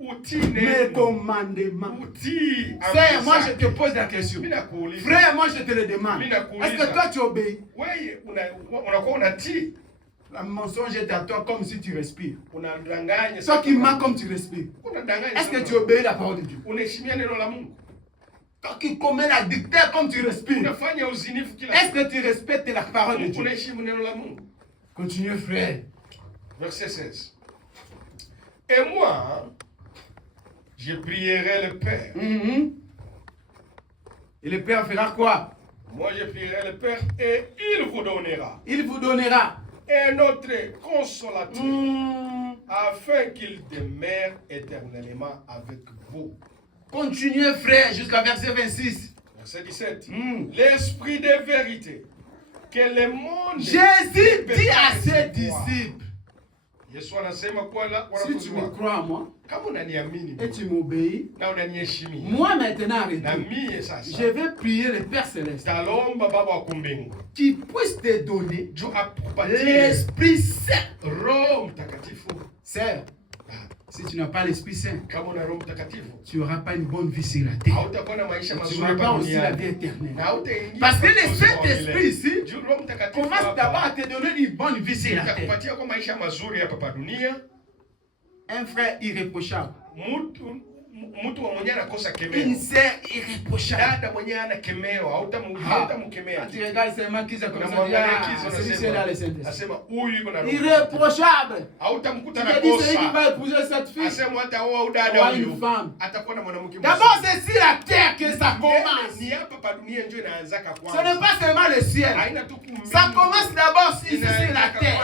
Écrit mes commandements. Frère, moi je te pose la question. Frère, moi je te le demande. Est-ce que toi tu obéis? Le mensonge est à toi comme si tu respires. Toi qui mens comme tu respires. Est-ce que tu obéis la parole de Dieu? Toi qui commets l'adultère comme tu respires. Est-ce que tu respectes la parole de Dieu? Continuez, frère. Verset 16. Et moi, je prierai le Père. Et le Père fera quoi? Moi, je prierai le Père et il vous donnera. Il vous donnera un autre consolateur afin qu'il demeure éternellement avec vous. Continuez, frère, jusqu'à verset 26. Verset 17. L'esprit de vérité que le monde... Jésus dit à ses disciples, si tu me crois à moi et tu m'obéis, moi maintenant avec toi, je vais prier le Père Céleste qui puisse te donner l'Esprit Saint. Sœur, si tu n'as pas l'Esprit Saint, tu n'auras pas une bonne vie sur la terre. Tu n'auras pas aussi la vie éternelle. Parce que le Saint-Esprit ici commence d'abord à te donner une bonne vie sur la terre. Un frère irréprochable. Une sœur irréprochable. Tu regardes seulement qui c'est comme ça. Celui-là, le Saint-Esprit. Irréprochable. Tu te dis, celui qui va épouser cette fille aura une femme. D'abord, c'est sur la terre que ça commence. Ce n'est pas seulement le ciel. Ça commence d'abord ici sur la terre.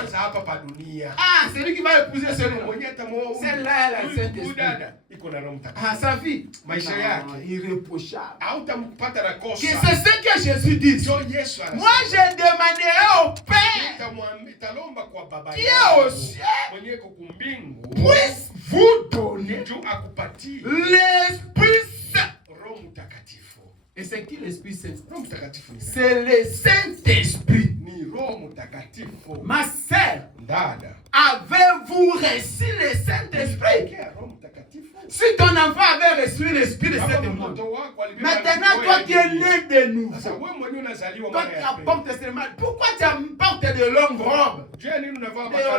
Ah, c'est lui qui va épouser celui-là. Celle-là, elle a le Saint-Esprit. Ah, sa vie. Irréprochable. Que c'est ce que Jésus dit. Moi, je demanderai au Père qui est au ciel puisse vous donner l'Esprit Saint. Et c'est qui l'Esprit Saint? C'est le Saint-Esprit. Ma sœur, avez-vous reçu le Saint-Esprit? Si ton enfant avait reçu l'Esprit de cet monde, maintenant toi qui es né de nouveau, toi qui apportes seulement, pourquoi tu apportes de longues robes, de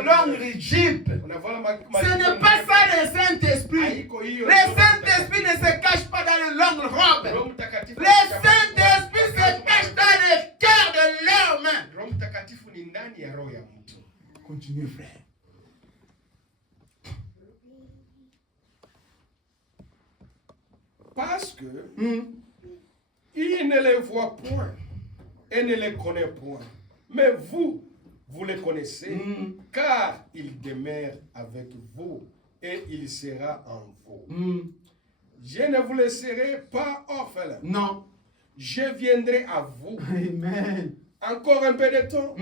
longues jupes? Ce n'est pas ça le Saint-Esprit. Le Saint-Esprit ne se cache pas dans les longues robes. Le Saint-Esprit se cache dans le cœur de l'homme. Continue, frère. Parce que il ne les voit point et ne les connaît point. Mais vous les connaissez, car il demeure avec vous et il sera en vous. Je ne vous laisserai pas orphelin. Non. Je viendrai à vous. Amen. Encore un peu de temps.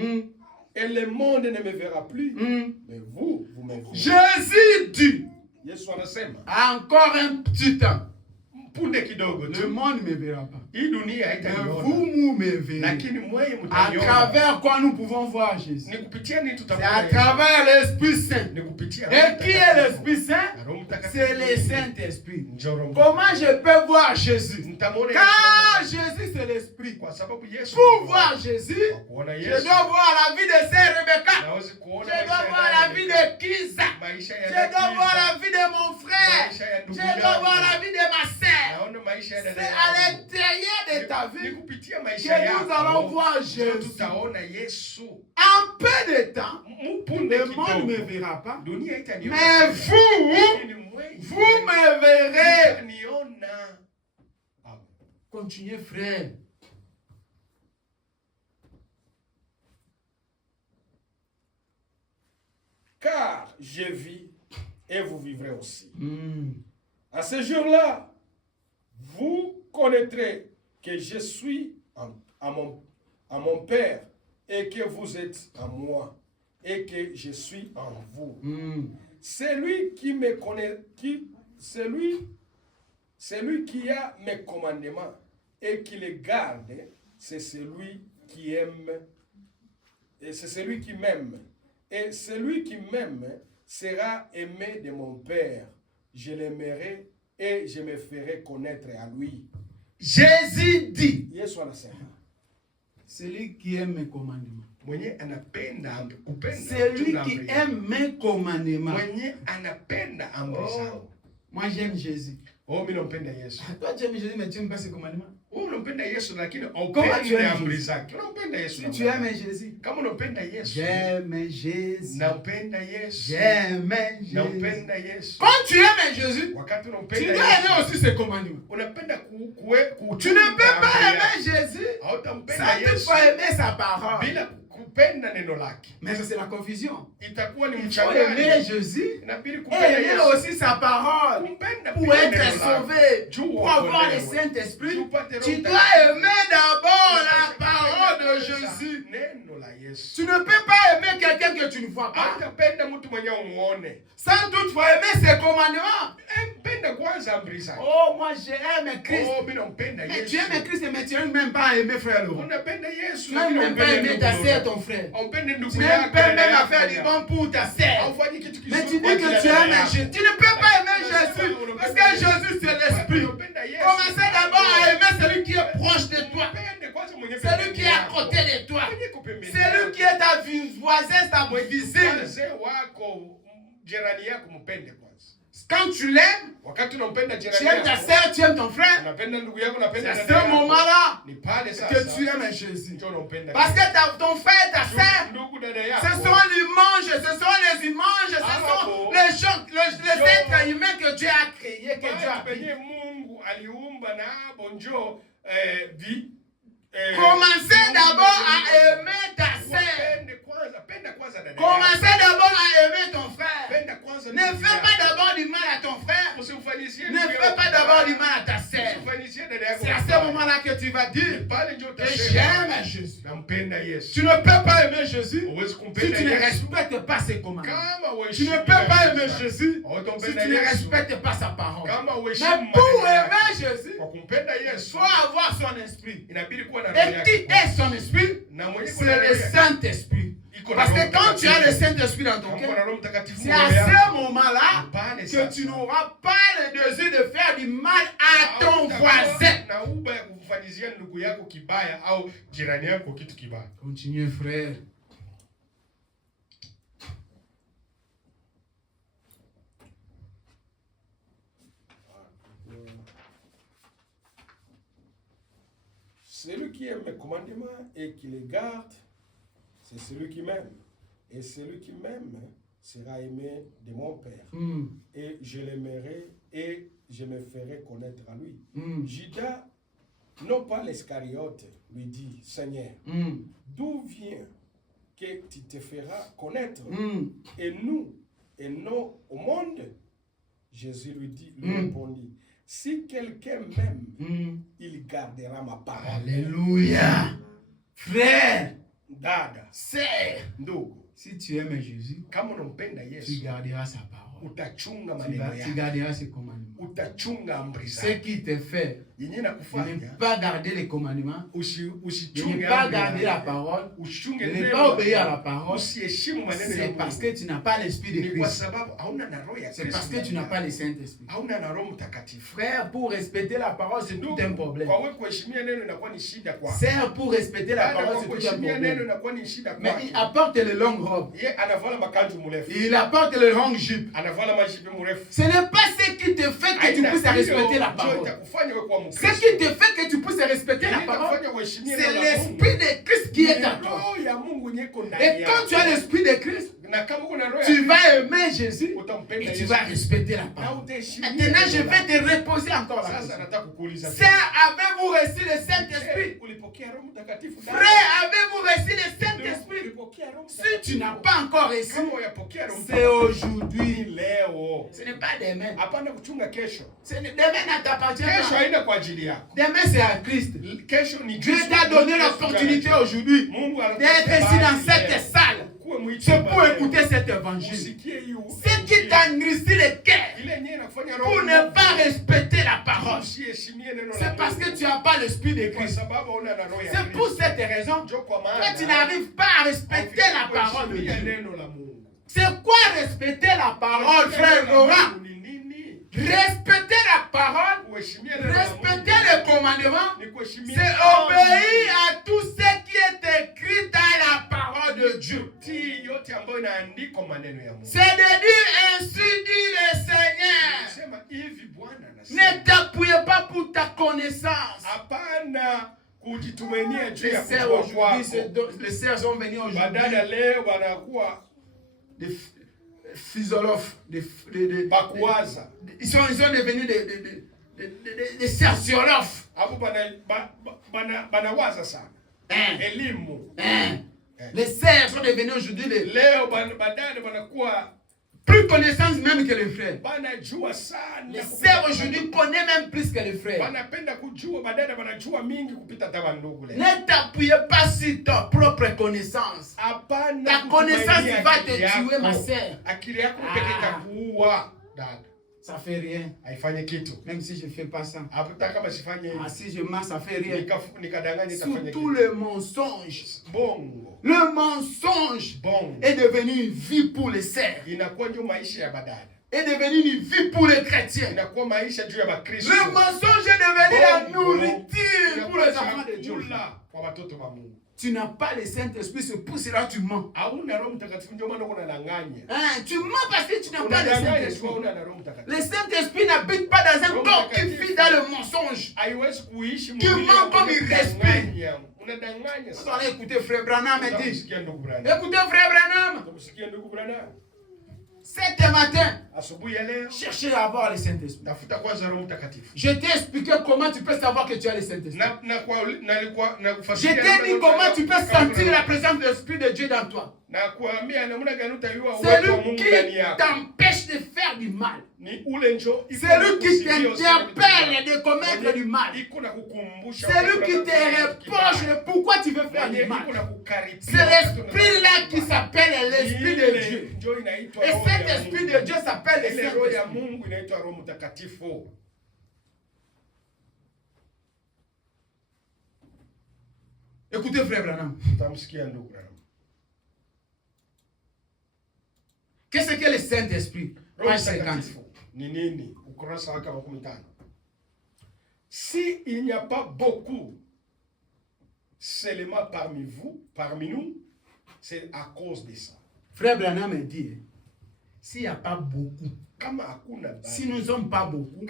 Et le monde ne me verra plus. Mais vous me verrez. Jésus dit. Encore un petit temps. Le monde ne me verra pas. Mais vous me verrez. À travers quoi nous pouvons voir Jésus? C'est à travers l'Esprit Saint. Et qui est l'Esprit Saint? C'est le Saint-Esprit. Comment je peux voir Jésus? Car Jésus c'est l'Esprit. Pour voir Jésus, je dois voir la vie de Saint Rebecca. Je dois voir la vie de Kisa. Je dois voir la vie de mon frère. Je dois voir la vie de ma sœur. C'est à l'intérieur de ta vie que nous allons voir Jésus. En peu de temps, le monde ne me verra pas. Mais vous me verrez. Continuez, frère. Car je vis et vous vivrez aussi. À ce jour-là, vous connaîtrez que je suis à mon Père et que vous êtes à moi et que je suis en vous. Celui qui me connaît, celui qui a mes commandements et qui les garde, c'est celui qui aime et c'est celui qui m'aime. Et celui qui m'aime sera aimé de mon Père. je l'aimerai et je me ferai connaître à lui. Jésus dit, Yesu anasema, celui qui aime mes commandements. Mwenye anapenda kupenda. Celui qui aime mes commandements. Mwenye anapenda amri zangu. Moi j'aime Jésus. Oh, mimi nampenda Yesu. Toi tu aimes Jésus mais tu n'aimes pas ses commandements. Wewe unampenda Yesu lakini haupendi amri zake. Unampenda Yesu. Si tu aimes Jésus. Kama unampenda Yesu. J'aime Jésus. Nampenda Yesu. J'aime Jésus. Nampenda Yesu. Quand tu aimes Jésus, wakati tu unampenda dois aimer aussi ses commandements. Unapenda Tu ne peux pas aimer Jésus sans toutefois aimer sa parole. Bila kupenda neno lake. Mais ça c'est la confusion. Itakuwa ni Il faut aimer Jésus et aimer aussi sa parole pour être sauvé, pour avoir le Saint-Esprit. Tu dois aimer d'abord la parole de Jésus. Tu ne peux pas aimer quelqu'un que tu ne vois pas sans toutefois aimer ses commandements. Oh, moi j'aime Christ. Mais tu aimes Christ, mais tu n'aimes même pas aimer frère Laurent. Tu n'aimes même pas aimer ta sœur, ton frère. Tu n'aimes pas même à faire du bon pour ta sœur. Mais tu dis que tu aimes Jésus. Tu ne peux pas aimer Jésus parce que Jésus c'est l'Esprit. Commencez d'abord à aimer celui qui est proche de toi. Celui qui est à côté de toi. Celui qui est ta voisin, ta voisine. Quand tu l'aimes, tu aimes ta soeur, tu aimes ton frère, c'est à ce moment-là que tu aimes Jésus. Parce que ton frère et ta soeur, ce sont l'image, ce sont les images, ce sont les gens, les êtres humains que Dieu a créés, que Dieu a créés. Commencez d'abord à aimer ta sœur. Commencez d'abord à aimer ton frère. Ne fais pas d'abord du mal à ton frère. Ne fais pas d'abord du mal à ta sœur. C'est à ce moment-là que tu vas dire que j'aime Jésus. Tu ne peux pas aimer Jésus si tu ne respectes pas ses commandements. Tu ne peux pas aimer Jésus si tu ne respectes pas sa parole. Mais pour aimer Jésus, il faut avoir son esprit. Et qui est son esprit? C'est le Saint-Esprit. Parce que quand tu as le Saint-Esprit dans ton cœur, c'est à ce moment-là que tu n'auras pas le désir de faire du mal à ton voisin. Continuez, frère. Celui qui aime mes commandements et qui les garde, c'est celui qui m'aime. Et celui qui m'aime sera aimé de mon Père. Et je l'aimerai et je me ferai connaître à lui. Judas, non pas l'Iscariote, lui dit, Seigneur, d'où vient que tu te feras connaître et nous, et non au monde? Jésus lui répondit, si quelqu'un m'aime, il gardera ma parole. Alléluia. Frère, dada, sœur, ndugu, si tu aimes Jésus, tu garderas sa parole. Tu garderas ses commandements. Ce qui te fait de ne pas garder les commandements, de ne pas garder la parole, de ne pas obéir à la parole, c'est parce que tu n'as pas l'esprit de Christ. C'est parce que tu n'as pas le Saint-Esprit. Frère, pour respecter la parole, c'est tout un problème. Sœur, pour respecter la parole, c'est tout un problème. Mais il apporte les longues robes. Il apporte les longues jupes. Ce n'est pas ce qui te fait que tu puisses respecter la parole. Ce qui te fait que tu puisses respecter la parole, c'est l'esprit de Christ qui est en toi. Et quand tu as l'esprit de Christ, tu vas aimer Jésus et tu vas respecter la parole. Maintenant, je vais te reposer encore la question. Sœur, avez-vous reçu le Saint-Esprit? Frère, avez-vous reçu le Saint-Esprit? Si tu n'as pas encore reçu, c'est aujourd'hui. Ce n'est pas demain. Demain ne t'appartient pas. Demain c'est à Christ. Dieu t'a donné l'opportunité aujourd'hui d'être ici dans cette salle. C'est pour écouter cet évangile. Ce qui t'enrichit le cœur pour ne pas respecter la parole, c'est parce que tu n'as pas l'esprit de Christ. C'est pour cette raison que tu n'arrives pas à respecter la parole de Dieu. C'est quoi respecter la parole, frère Laurent? Respecter la parole, respecter les commandements, c'est obéir à tout ce qui est écrit dans la parole de Dieu. C'est de dire ainsi dit le Seigneur. Ne t'appuyez pas pour ta connaissance. Les sœurs sont venues aujourd'hui. Des philosophes, ils sont devenus des sociologues. Les sœurs sont devenus aujourd'hui plus connaissance même que les frères. Les sœurs aujourd'hui connaissent même plus que les frères. Ne t'appuyez pas sur ta propre connaissance. Ta connaissance va te tuer, ma sœur. Ça fait rien. Même si je ne fais pas ça. Si je mens, ça fait rien. Surtout le mensonge. Le mensonge est devenu une vie pour les sœurs. Est devenu une vie pour les chrétiens. Le mensonge est devenu la nourriture pour les enfants de Dieu. Tu n'as pas le Saint-Esprit, c'est pour cela que tu mens. Tu mens parce que tu n'as pas le Saint-Esprit. Le Saint-Esprit n'habite pas dans un corps qui vit dans le mensonge. Tu mens comme il respire. Vous allez écouter Frère Branham et dire. Écoutez Frère Branham. Cet matin, cherchez à avoir le Saint-Esprit. Je t'ai expliqué comment tu peux savoir que tu as le Saint-Esprit. Je t'ai dit comment tu peux sentir la présence de l'Esprit de Dieu dans toi. C'est lui qui t'empêche de faire du mal. C'est lui qui t'interpelle de commettre du mal. C'est lui qui te reproche pourquoi tu veux faire du mal. C'est l'esprit-là qui s'appelle l'Esprit de Dieu. Et cet Esprit de Dieu s'appelle le Saint-Esprit. Écoutez Frère Branham. Qu'est-ce que le Saint-Esprit? Page 50. Si il n'y a pas beaucoup seulement parmi nous, c'est à cause de ça. Frère Branham dit, s'il n'y a pas beaucoup, si nous ne sommes pas beaucoup,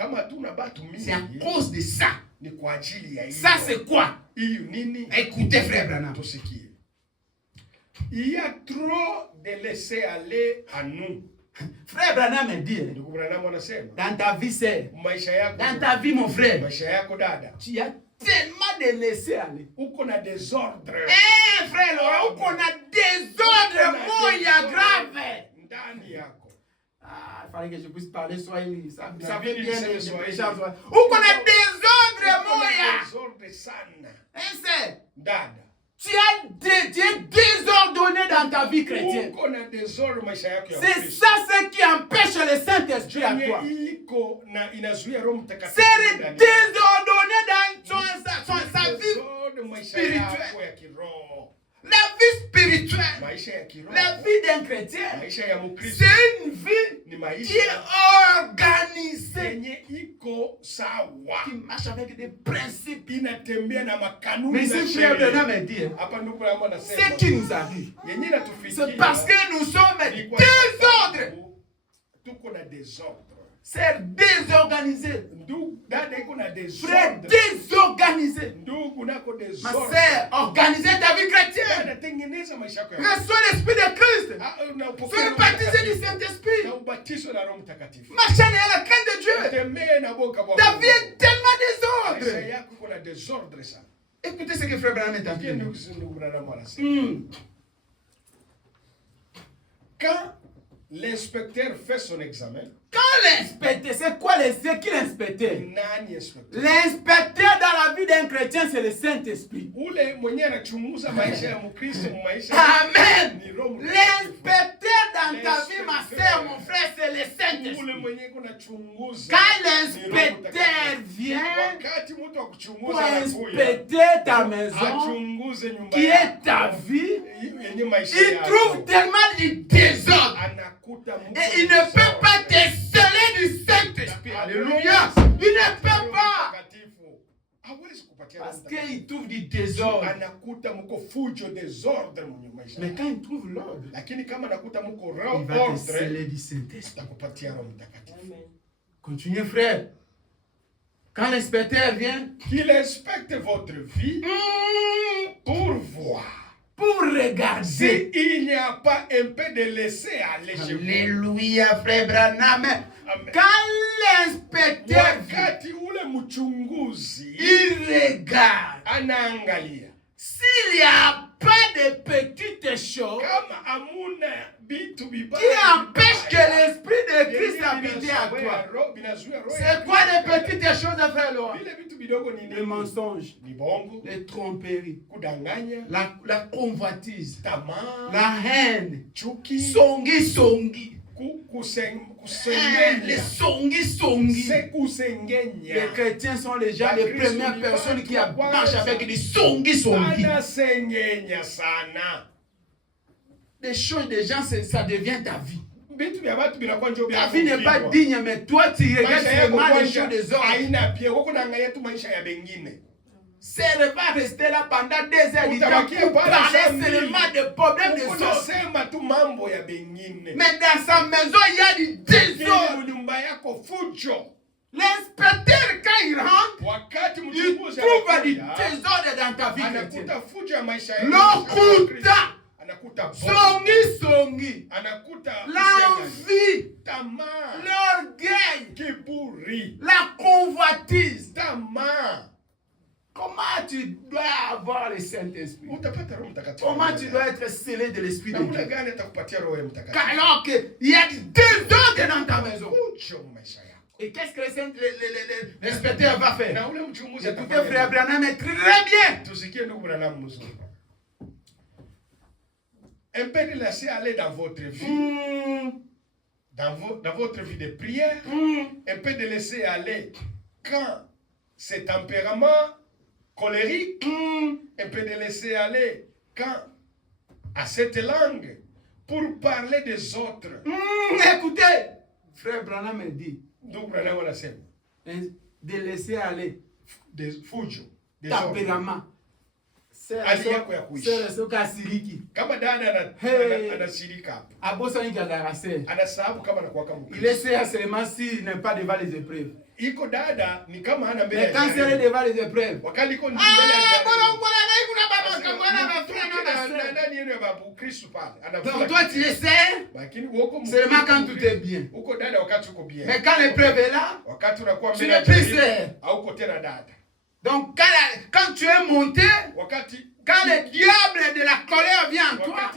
c'est à cause de ça. Ça c'est quoi? Écoutez Frère Branham. Il y a trop de laisser aller à nous. Frère Branham dit, dans ta vie, c'est, dans ta vie, mon frère, tu as tellement de laisser aller. Où qu'on a des ordres. Frère Laurent, où qu'on a des ordres, moya grave. Il fallait que je puisse parler Swahili. Ça vient bien de Swahili. Où qu'on a des ordres, moya. Des ordres sana. C'est dada. Tu es désordonné dans ta vie chrétienne. C'est ça ce qui empêche le Saint-Esprit à toi. C'est désordonné dans sa vie spirituelle. La vie spirituelle, la vie d'un chrétien, c'est une vie qui est organisée, qui marche avec des principes. Mais ce frère Branham me dit, ce qui nous arrive, c'est parce que nous sommes désordres. C'est désorganisé. Frère, désorganisé. Ma sœur, organisez ta vie chrétienne. Reçois l'Esprit de Christ. Soyez baptisé du Saint-Esprit. Marchez dans la crainte de Dieu. Ta vie est tellement désordre. Écoutez ce que Frère Branham est en train de dire. Quand l'inspecteur fait son examen, quand l'inspecteur, c'est quoi qui l'inspecteur? L'inspecteur dans la vie d'un chrétien, c'est le Saint-Esprit. Amen. L'inspecteur dans ta vie, ma soeur, mon frère, c'est le Saint-Esprit. Quand l'inspecteur vient pour inspecter ta maison, qui est ta vie, il trouve tellement du désordre. Et il ne peut pas te sceller du Saint-Esprit. Alléluia. Il ne peut pas. Parce qu'il trouve du désordre. Mais quand il trouve l'ordre, il va te sceller du Saint-Esprit. Continuez, frère. Quand l'inspecteur vient, qu'il inspecte votre vie pour voir. Pour regarder s'il n'y a pas un peu de laisser aller chez vous. Alléluia, frère Branham. Quand l'inspecteur il regarde. S'il n'y a pas de petites choses qui empêchent que l'Esprit de Christ habite à toi. C'est quoi les petites choses, frère Laurent? Les mensonges, les tromperies, la convoitise, la haine, songi. Les songi. Les chrétiens sont les gens, les premières personnes qui marchent avec des songi. Les choses des gens, ça devient ta vie. Ta vie n'est pas digne, mais toi tu regardes seulement les choses des autres. C'est va rester là pendant des heures du temps pour parler seulement des problèmes des autres. Mais dans sa maison, il y a du désordre. L'inspecteur, quand il rentre, il trouve du désordre dans ta vie chrétienne. L'okuta, songi, l'envie, l'orgueil, la convoitise. Comment tu dois avoir le Saint-Esprit? Comment tu dois être scellé de l'Esprit de Dieu? Alors qu'il y a du désordre dans ta maison. Et qu'est-ce que l'inspecteur va faire? Écoutez, frère Branham est très bien. Un peu de laisser aller dans votre vie. Dans votre vie de prière. Un peu de laisser aller quand c'est tempérament colérique, un peu de laisser aller quand à cette langue pour parler des autres. Écoutez, frère Branham me dit de laisser aller des fujo, des tempérament. C'est ce cas siriki. Kama dada anasirika. Il essaie seulement s'il n'est pas devant les épreuves. Iko dada ni kama hana mbele. Mais quand c'est devant les épreuves, wakati iko mbele donc toi tu essaies seulement quand tout est bien. Mais quand l'épreuve est là, tu n'es plus seul. Donc quand tu es monté, quand le diable de la colère vient en toi,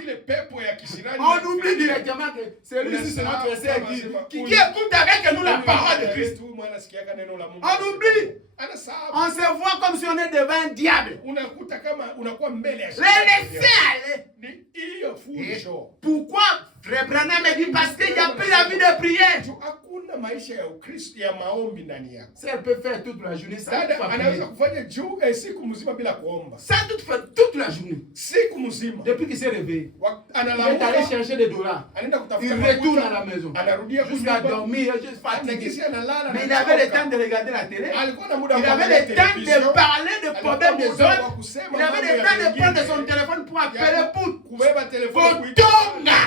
on oublie directement que celui-ci c'est notre Seigneur qui écoute avec nous la parole de Christ. On oublie. On se voit comme si on est devant un diable. Laissez aller. Pourquoi Frère Branham me dit parce qu'il n'y a plus la vie de prière. Si elle peut faire toute la journée, ça toute la journée. Depuis qu'il s'est réveillé, il est allé chercher des dollars. Il retourne à la maison jusqu'à dormir, juste fatigué. Mais il avait le temps de regarder la télé. Il avait le temps de parler de problèmes des autres. Il avait le temps de prendre son téléphone pour appeler pour Tonga.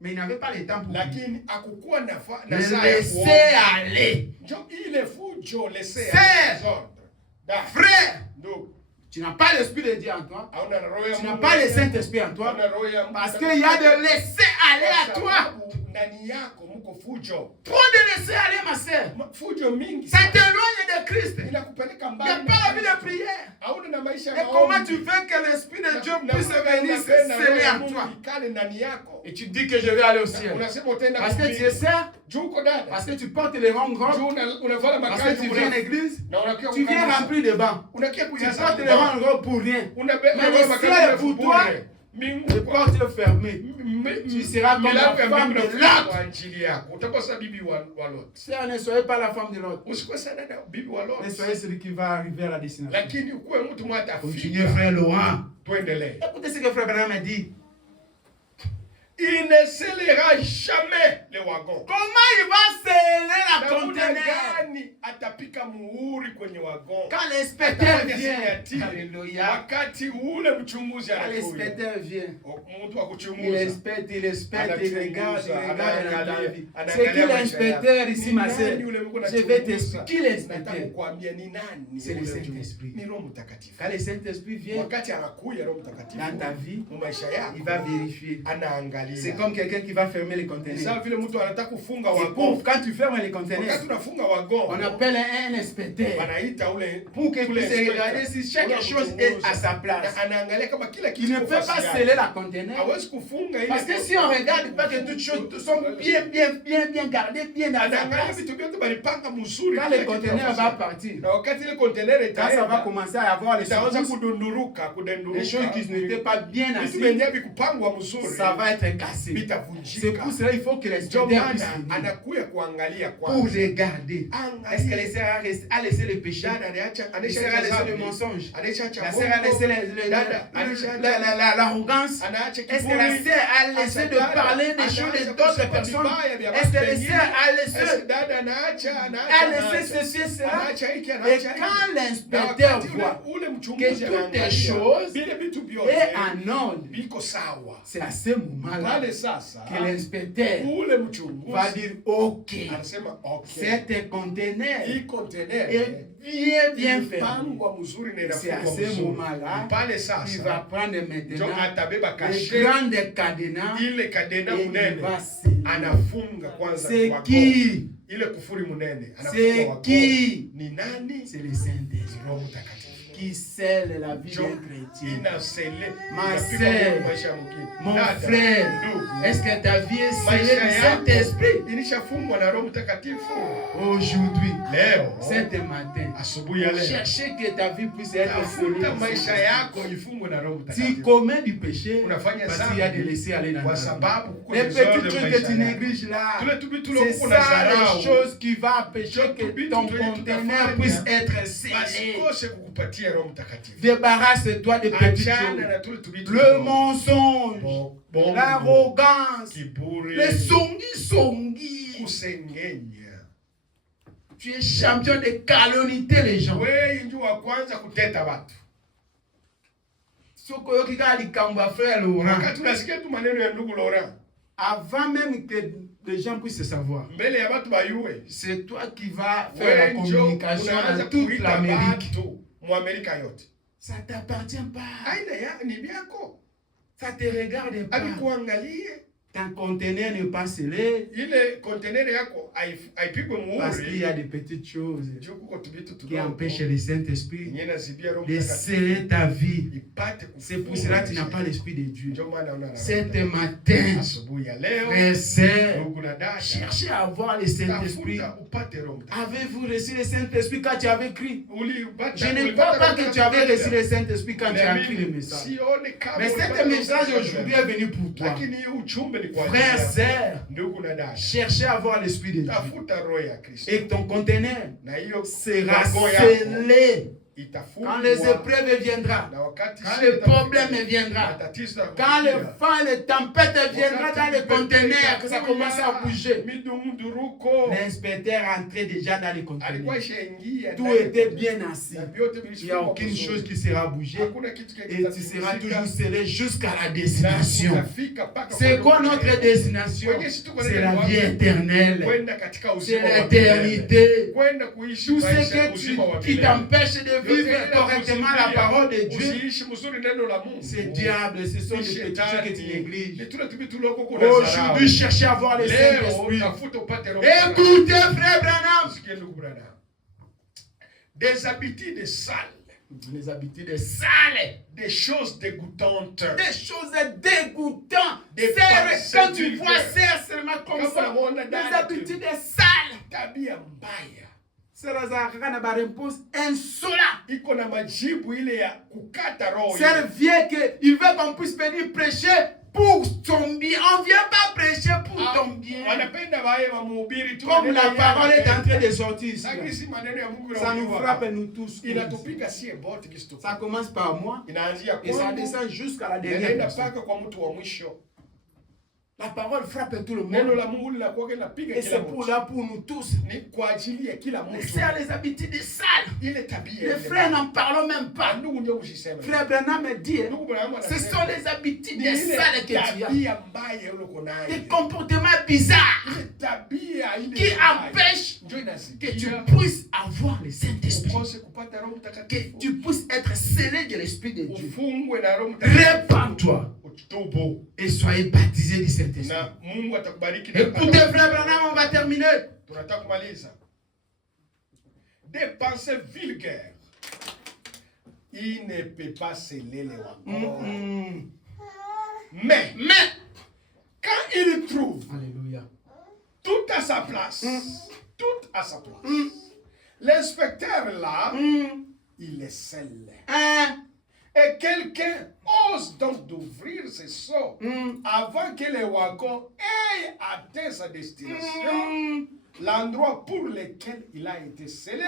Mais il n'avait pas le temps pour laisser aller. Frère, tu n'as pas l'Esprit de Dieu en toi. Tu n'as pas le Saint-Esprit en toi. Parce qu'il y a de laisser aller à toi. Trop de laisser aller, ma soeur. Ça t'éloigne de Christ. Il n'y a pas la vie de prière. Et comment tu veux que l'Esprit de Dieu puisse venir se sceller en toi? Et tu dis que je vais aller au ciel. Parce que tu es ça. Parce que tu portes les rangs grands. Parce que tu viens à l'église. Tu viens remplir de bancs. Tu portes les rangs grands pour rien. Mais le ciel est pour toi. Les portes fermées. Tu seras comme la femme de l'autre. Sœur, ne soyez pas la femme de l'autre. Ne soyez celui qui va arriver à la destination. Continuez, frère Laurent. Écoutez ce que frère Branham a dit. il ne scellera jamais les wagons. Comment il va sceller la conteneur? Quand l'inspecteur vient, alléluia. Quand l'inspecteur vient, il inspecte, il regarde la vie. C'est qui l'inspecteur ici, ma sœur? Je vais t'expliquer. Qui l'inspecteur? C'est le Saint-Esprit. Quand le Saint-Esprit vient dans ta vie, il va vérifier. C'est comme quelqu'un qui va fermer les conteneurs. Quand tu fermes les conteneurs, on appelle un inspecteur pour qu'il puisse regarder si chaque chose est à sa place. Il ne peut pas sceller la conteneur. Parce que si on regarde pas que toutes choses sont bien gardées, bien dans sa place, quand le conteneur va partir, quand ça va commencer à avoir les choses qui n'étaient pas bien assises, ça va être cassé. C'est pour cela qu'il faut que l'inspecteur puisse venir pour regarder. Est-ce que les sœurs a laissé le péché? Les sœurs a laissé le mensonge? La sœur a laissé l'arrogance? Est-ce que la sœur a laissé de parler des choses d'autres personnes? Est-ce que les sœurs a laissé ceci et cela? Et quand l'inspecteur voit que toutes les choses est en ordre, c'est à ce moment-là que l'inspecteur va dire ok, cet conteneur est bien fermé. C'est à ce moment-là qu'il va prendre maintenant les grandes cadenas et il va sceller. C'est qui? C'est qui? C'est le Saint-Esprit qui scelle la vie d'un chrétien. Ma sœur, mon frère, est-ce que ta vie est scellée du Saint-Esprit? Aujourd'hui, ce matin, cherchez que ta vie puisse être scellée. Tu commets du péché parce qu'il y a des laissés aller dans ta vie. Les petites choses que tu négliges là, c'est ça les choses qui vont empêcher que ton conteneur puisse être scellé. Débarrasse-toi des petites choses. Le mensonge, l'arrogance, le songi. Tu es champion de calomnier les gens. Avant même que les gens puissent se savoir, c'est toi qui vas faire la communication dans toute l'Amérique. Ça ne t'appartient pas. Ça ne te regarde pas. Ton conteneur n'est pas scellé. Parce qu'il y a des petites choses qui empêchent le Saint-Esprit de sceller ta vie. C'est pour cela que tu n'as pas l'Esprit de Dieu. Cet matin, frères et sœurs, cherchez à avoir le Saint-Esprit. Avez-vous reçu le Saint-Esprit quand tu avais écrit? Je ne crois pas que tu avais reçu le Saint-Esprit quand tu as écrit le message. Mais cet message aujourd'hui est venu pour toi. Frères, sœurs, cherchez à avoir l'Esprit de Dieu. Et ton conteneur sera scellé. Quand les épreuves viendront, quand le problème viendra, quand les tempêtes viendront dans le conteneur, que ça commence à bouger, l'inspecteur entrait déjà dans le conteneur. Tout était bien assis. Il n'y a aucune chose qui sera bougée. Et tu seras toujours scellé jusqu'à la destination. C'est quoi notre destination? C'est la vie éternelle. C'est l'éternité. Tout ce qui t'empêche de vivre correctement la parole de Dieu, c'est diable, ce sont des petites choses que tu négliges. Aujourd'hui, cherchez à voir les Saint-Esprit. Écoutez, frère Branham. Des habitudes sales. Les habitudes sales. Des choses dégoûtantes. Des choses dégoûtantes. Quand tu vois ça seulement comme ça, des habitudes sales. Tabia mbaya. C'est vieux qu'il veut qu'on puisse venir prêcher pour ton bien. On ne vient pas prêcher pour ton bien. Comme la parole est en train de sortir, ça nous frappe nous tous. Ça commence par moi et ça descend jusqu'à la dernière personne. La parole frappe tout le monde. Et c'est pour nous tous. Mais c'est les habitudes sales. Les frères n'en parlent même pas. Frère Branham me dit, ce sont les habitudes sales que tu as. Des comportements bizarres qui empêchent que tu puisses avoir le Saint-Esprit. Que tu puisses être scellé de l'Esprit de Dieu. Répands-toi. Et soyez baptisés du Saint-Esprit. Écoutez, frère Branham, on va terminer. Des pensées vulgaires. Il ne peut pas sceller les wagons. Mais, quand il trouve tout à sa place, l'inspecteur là, il est scellé. Et quelqu'un ose donc d'ouvrir ses seaux avant que les wagons aient atteint sa destination, l'endroit pour lequel il a été scellé.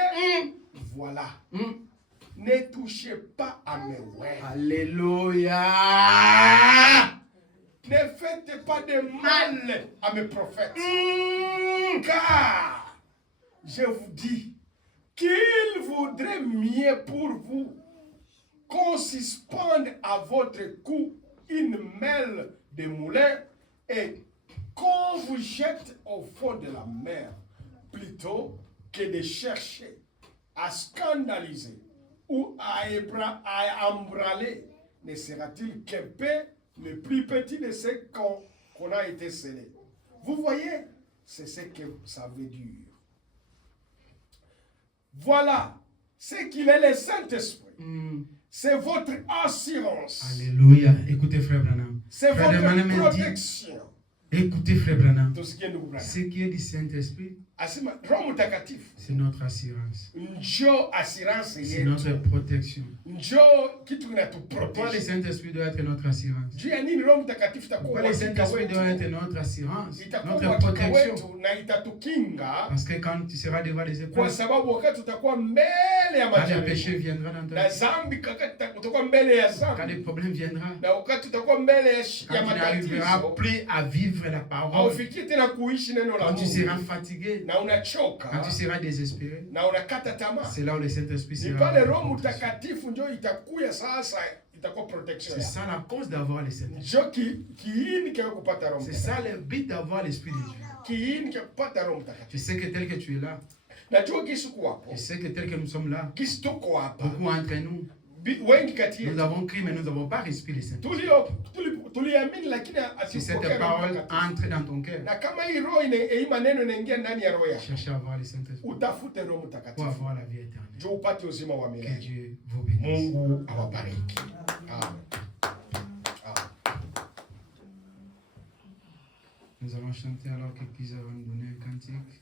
Voilà. Ne touchez pas à mes wagons. Alléluia. Ne faites pas de mal à mes prophètes. Car je vous dis qu'il vaudrait mieux pour vous qu'on suspende à votre cou une mêle de moulin et qu'on vous jette au fond de la mer, plutôt que de chercher à scandaliser ou à embraler. Ne sera-t-il qu'un peu le plus petit de ceux qu'on a été scellés? Vous voyez, c'est ce que ça veut dire. Voilà ce qu'il est le Saint-Esprit. C'est votre assurance. Alléluia. Écoutez, frère Branham. C'est votre protection. Écoutez, frère Branham. Ce qui est du Saint-Esprit, c'est notre assurance. C'est notre protection. Pourquoi le Saint-Esprit doit être notre assurance? Pourquoi le Saint-Esprit doit être notre assurance, notre protection? Parce que quand tu seras devant les épreuves, quand le péché viendra dans ta vie, quand les problèmes viendront, quand tu n'arriveras plus à vivre la parole, quand tu seras fatigué, quand tu seras désespéré, c'est là où le Saint-Esprit sera. C'est ça la cause d'avoir le Saint-Esprit. C'est ça le but d'avoir l'Esprit de Dieu. Je sais que tel que tu es là, je sais que tel que nous sommes là, beaucoup entre nous, nous avons crié, mais nous n'avons pas respiré le Saint-Esprit. Si cette parole entre dans ton cœur, cherchez à avoir le Saint-Esprit pour avoir la vie éternelle. Que Dieu vous bénisse. Nous allons chanter alors que qu'ils vont nous donner un cantique.